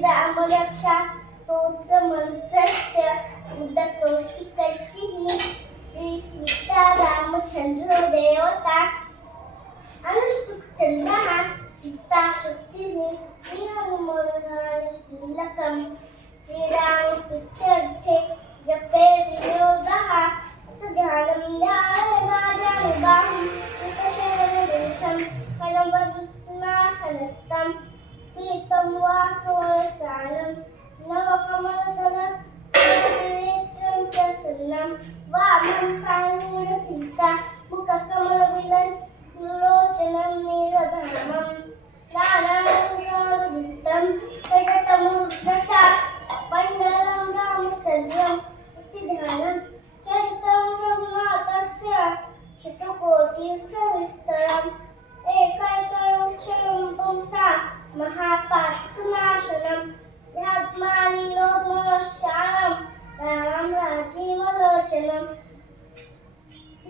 श्रीरामरक्षा स्तोत्रमन्त्रस्य उद्कौशिकशिः श्री सीतारामचन्द्रो देवता अनुष्टुप् सीता शक्तिः श्रीहनुमानकीलकम् श्रीरामप्रीत्यर्थे जपे विनियोगः ध्यानं ध्यानराजानुगाहं कृतशरणदेशं परमपद्मनाशनस्थं पीतं वासोरसानं नवकमलदलं स्फटिकनेत्रं प्रसन्नं वामं कारुण्यसीता मुखकमलविलोचनं नीलधामं नानालङ्कारोदितं कटतमुद्धता मण्डलं रामचन्द्रं ध्यानं चरितं रघुनाथस्य शतकोटिप्रविस्तरम् एकैकक्षरं पुंसा महापातकनाशनं ध्यात्मानिलोकमशानं रामं राजीवलोचनं